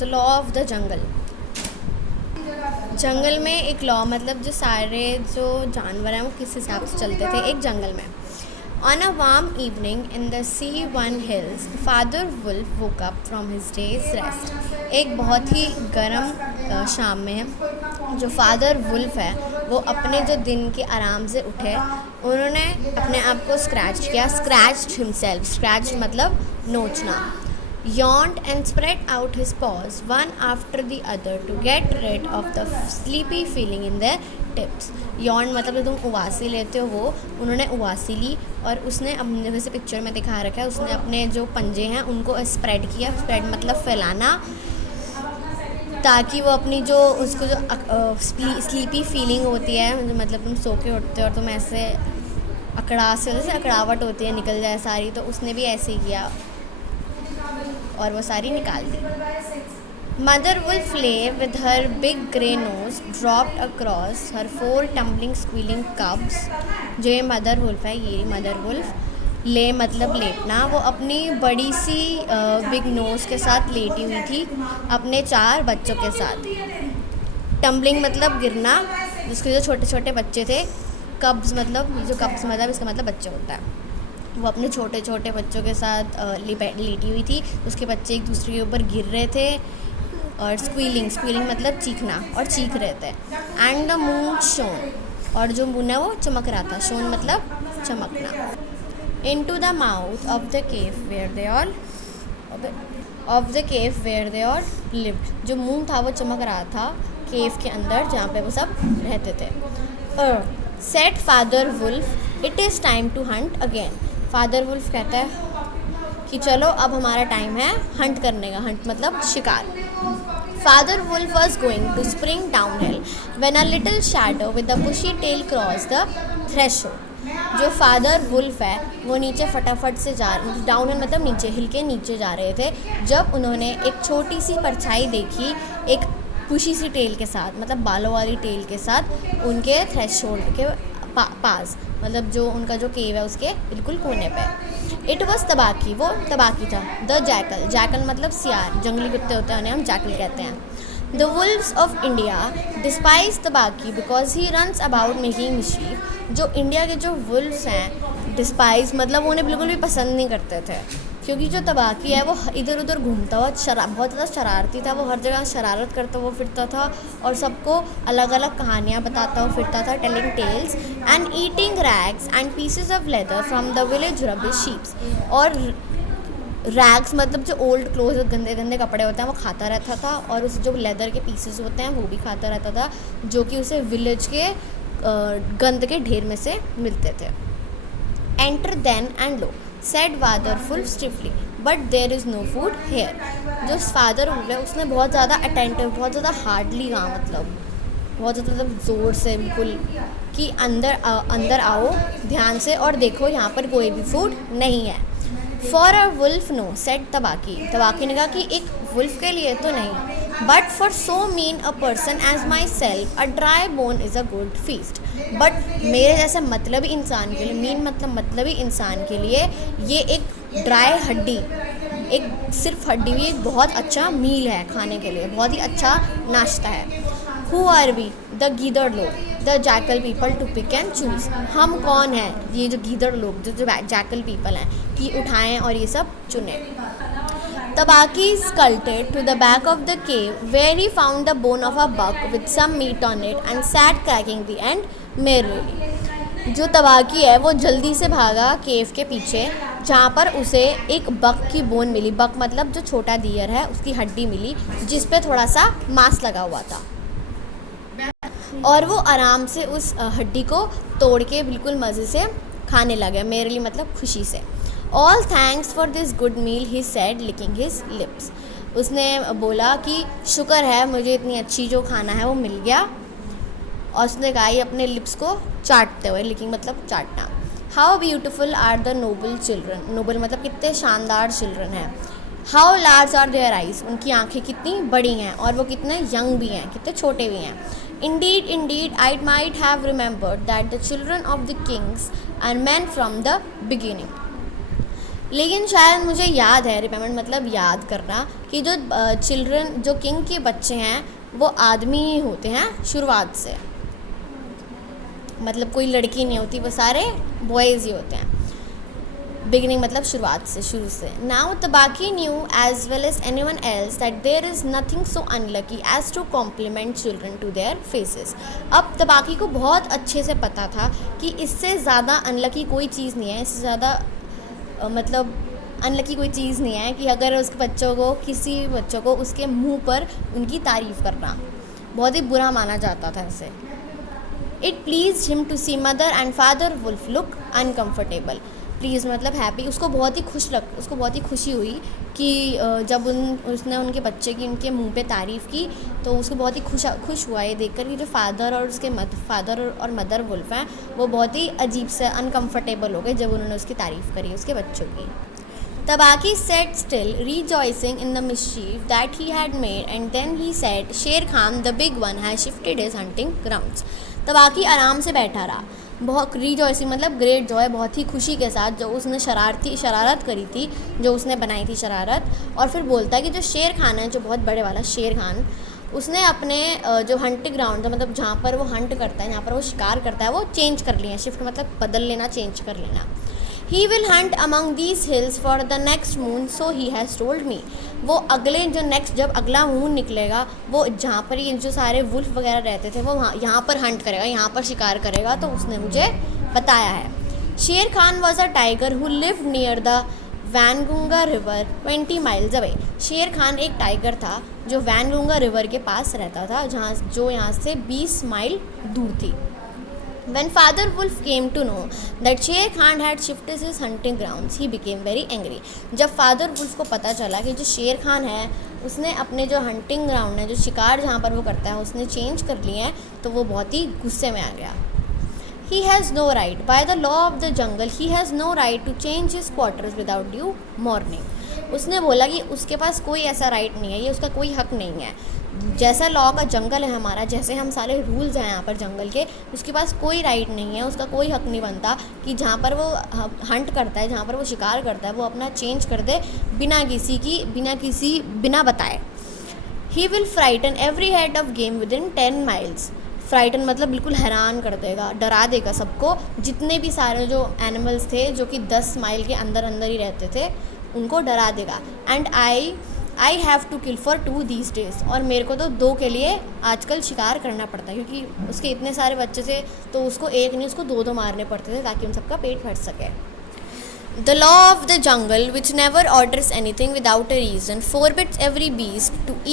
The law of the jungle. जंगल में एक लॉ मतलब जो सारे जो जानवर हैं वो किस हिसाब से चलते थे एक जंगल में। On a warm evening in the Seeonee hills Father Wolf woke up from his day's rest. एक बहुत ही गर्म शाम में जो फादर वुल्फ है वो अपने जो दिन के आराम से उठे, उन्होंने अपने आप को स्क्रैच किया। स्क्रैच्ड हिमसेल्फ, स्क्रैच मतलब नोचना। yawned and spread out his paws one after the other to get rid of the sleepy feeling in their tips। yawned मतलब जो तुम उवासी लेते हो वो, उन्होंने उवासी ली और उसने अपने जैसे पिक्चर में दिखा रखा है, उसने अपने जो पंजे हैं उनको स्प्रेड किया। स्प्रेड मतलब फैलाना, ताकि वो अपनी जो उसको जो स्लीपी फीलिंग होती है, मतलब तुम सो के उठते हो और तुम ऐसे जैसे अकड़ावट होती है निकल जाए सारी, तो उसने भी ऐसे ही किया और वो सारी निकाल दी। Mother wolf lay with her big grey nose dropped across her 4 tumbling squealing cubs. जो ये मदर वुल्फ है, ये मदर वुल्फ, ले मतलब लेटना, वो अपनी बड़ी सी बिग नोज़ के साथ लेटी हुई थी अपने 4 बच्चों के साथ। टम्बलिंग मतलब गिरना, जिसके जो छोटे छोटे बच्चे थे। कब्स मतलब इसका मतलब बच्चे होता है। वो अपने छोटे छोटे बच्चों के साथ लेटी हुई थी, उसके बच्चे एक दूसरे के ऊपर गिर रहे थे। और स्क्वीलिंग मतलब चीखना और चीख रहे थे। एंड द मून शोन, और जो मून है वो चमक रहा था। शोन मतलब चमकना। Into the mouth of the cave where they all lived. जो मून था वो चमक रहा था केव के अंदर जहाँ पे वो सब रहते थे। Said Father Wolf, it is time to hunt again. Father Wolf कहता है कि चलो अब हमारा टाइम है हंट करने का। हंट मतलब शिकार। Father Wolf was going to spring down hill when a little shadow with a bushy tail cross the threshold. जो फादर वुल्फ है वो नीचे फटाफट से डाउन हिल मतलब नीचे, हिल के नीचे जा रहे थे, जब उन्होंने एक छोटी सी परछाई देखी एक बुशी सी टेल के साथ, मतलब बालों वाली टेल के साथ, उनके थ्रेशोल्ड के पास, मतलब जो उनका जो केव है उसके बिल्कुल कोने पे। इट वॉज तबाकी, वो तबाकी था। द जैकल मतलब सियार, जंगली कुत्ते होते हैं उन्हें हम जैकल कहते हैं। The wolves of India despise Tabaqui because he runs about making mischief. जो इंडिया के जो वुल्व्स हैं, डिस्पाइज मतलब वो उन्हें बिल्कुल भी पसंद नहीं करते थे, क्योंकि जो तबाकी है वो इधर उधर घूमता हुआ बहुत ज़्यादा शरारती था। वो हर जगह शरारत करता हुआ फिरता था और सबको अलग अलग कहानियाँ बताता हुआ फिरता था, telling tales and eating rags and pieces of leather from the village rubbish heaps. और रैग्स मतलब जो ओल्ड क्लोथ, गंदे गंदे कपड़े होते हैं वो खाता रहता था, और उस जो लेदर के पीसेस होते हैं वो भी खाता रहता था, जो कि उसे विलेज के गंद के ढेर में से मिलते थे। Enter then and lo said father wolf stiffly, but there is no food here. जो फादर वुल्फ है उसने बहुत ज़्यादा अटेंटिव, बहुत ज़्यादा हार्डली कहा, मतलब बहुत ज़्यादा मतलब ज़ोर से बिल्कुल, कि अंदर आओ ध्यान से और देखो यहाँ पर कोई भी फूड नहीं है। For a wolf no said Tabaqui ने कहा कि एक वुल्फ के लिए तो नहीं, but for so mean a person as myself a dry bone is a good feast. But मेरे जैसे मतलबी इंसान के लिए, मीन मतलब मतलबी इंसान के लिए ये एक ड्राई हड्डी, एक सिर्फ हड्डी भी एक बहुत अच्छा मील है खाने के लिए, बहुत ही अच्छा नाश्ता है। हु आर वी द गीदड़ log, the jackal people to pick and choose. हम कौन हैं ये जो गीदड़ लोग, जो जैकल पीपल हैं, कि उठाएं और ये सब चुनें। Tabaki skulted to the back of the cave where he found the bone of a buck with some meat on it and sat cracking the end merrily। जो तबाकी है वो जल्दी से भागा केव के पीछे, जहाँ पर उसे एक बक की बोन मिली। बक मतलब जो छोटा डियर है उसकी हड्डी मिली, जिस पे थोड़ा सा मांस लगा हुआ था, और वो आराम से उस हड्डी को तोड़ के बिल्कुल मज़े से खाने लगे। मेरली मतलब खुशी से। All thanks for this good meal he said licking his lips. उसने बोला कि शुक्र है मुझे इतनी अच्छी जो खाना है वो मिल गया, और उसने कहा ये अपने लिप्स को चाटते हुए, लिकिंग मतलब चाटना। How beautiful are the noble children, noble मतलब कितने शानदार चिल्ड्रन हैं। How large are their eyes, उनकी आंखें कितनी बड़ी हैं, और वो कितने यंग भी हैं, कितने छोटे भी हैं। Indeed I might have remembered that the children of the Kings and man from the beginning. लेकिन शायद मुझे याद है, रिमेम्बर मतलब याद करना, कि जो चिल्ड्रन, जो किंग के बच्चे हैं वो आदमी ही होते हैं शुरुआत से, मतलब कोई लड़की नहीं होती, वो सारे बॉयज़ ही होते हैं। बिगिनिंग मतलब शुरुआत से, शुरू से। Now Tabaqui knew as well as anyone else that there is nothing so unlucky as to compliment children to their faces. अब तबाकी को बहुत अच्छे से पता था कि इससे ज़्यादा अनलकी कोई चीज़ नहीं है, इससे ज़्यादा मतलब अनलकी कोई चीज़ नहीं है कि अगर उसके बच्चों को, किसी बच्चों को उसके मुंह पर उनकी तारीफ़ करना बहुत ही बुरा माना जाता था इसे। It please him to see Mother and Father Wolf look uncomfortable. Please मतलब हैप्पी, उसको बहुत ही खुशी हुई कि जब उसने उनके बच्चे की उनके मुंह पे तारीफ़ की तो उसको बहुत ही खुश हुआ ये देखकर कि जो फादर और उसके फादर और मदर वुल्फ हैं वो बहुत ही अजीब से अनकम्फर्टेबल हो गए जब उन्होंने उसकी तारीफ़ करी उसके बच्चों की। Tabaki sat still, rejoicing in the mischief that he had made, and then he said, Sher Khan, the big one, has shifted his hunting grounds. तबाकी आराम से बैठा रहा, बहुत रिजॉइसिंग मतलब ग्रेट जॉय, बहुत ही खुशी के साथ, जो उसने शरारत करी थी, जो उसने बनाई थी शरारत। और फिर बोलता है कि जो शेर खान है, जो बहुत बड़े वाला शेर खान, उसने अपने जो हंटिंग ग्राउंड था, मतलब जहाँ पर वो हंट करता है, जहाँ पर वो शिकार करता है, वो चेंज कर लिया। शिफ्ट मतलब बदल लेना, चेंज कर लेना। He will hunt among these hills for the next moon, so he has told me. वो अगले जो नेक्स्ट, जब अगला मून निकलेगा, वो जहाँ पर ये जो सारे वुल्फ वगैरह रहते थे वो वहाँ यहाँ पर हंट करेगा, यहाँ पर शिकार करेगा, तो उसने मुझे बताया है। शेर Khan was a tiger who lived near the Wainganga river 20 miles away. शेर खान एक टाइगर था जो वैनगंगा रिवर के पास रहता था, जो यहाँ से 20 माइल दूर थी। When Father Wolf came to know that Sher Khan had shifted his hunting grounds, he became very angry. जब फादर वुल्फ को पता चला कि जो शेर खान है उसने अपने जो हंटिंग ग्राउंड है, जो शिकार जहाँ पर वो करता है, उसने चेंज कर लिए हैं, तो वो बहुत ही गुस्से में आ गया। He has no right, by the law of the jungle, he has no right to change his quarters without due warning. उसने बोला कि उसके पास कोई ऐसा राइट नहीं है, ये उसका कोई हक नहीं है। जैसा लॉ का जंगल है हमारा, जैसे हम सारे रूल्स हैं यहाँ पर जंगल के, उसके पास कोई राइट नहीं है, उसका कोई हक नहीं बनता कि जहाँ पर वो हंट करता है, जहाँ पर वो शिकार करता है, वो अपना चेंज कर दे बिना बताए। He will frighten every head of game with in 10 miles। Frighten मतलब बिल्कुल हैरान कर देगा, डरा देगा सबको, जितने भी सारे जो एनिमल्स थे जो कि 10 माइल के अंदर ही रहते थे, उनको डरा देगा। And I have to kill for 2 these days। और मेरे को तो 2 के लिए आजकल शिकार करना पड़ता है, क्योंकि उसके इतने सारे बच्चे थे तो उसको एक नहीं, उसको 2 मारने पड़ते थे ताकि उन सबका पेट भर सके। The law of the jungle, which never orders anything without a reason, forbids every beast to eat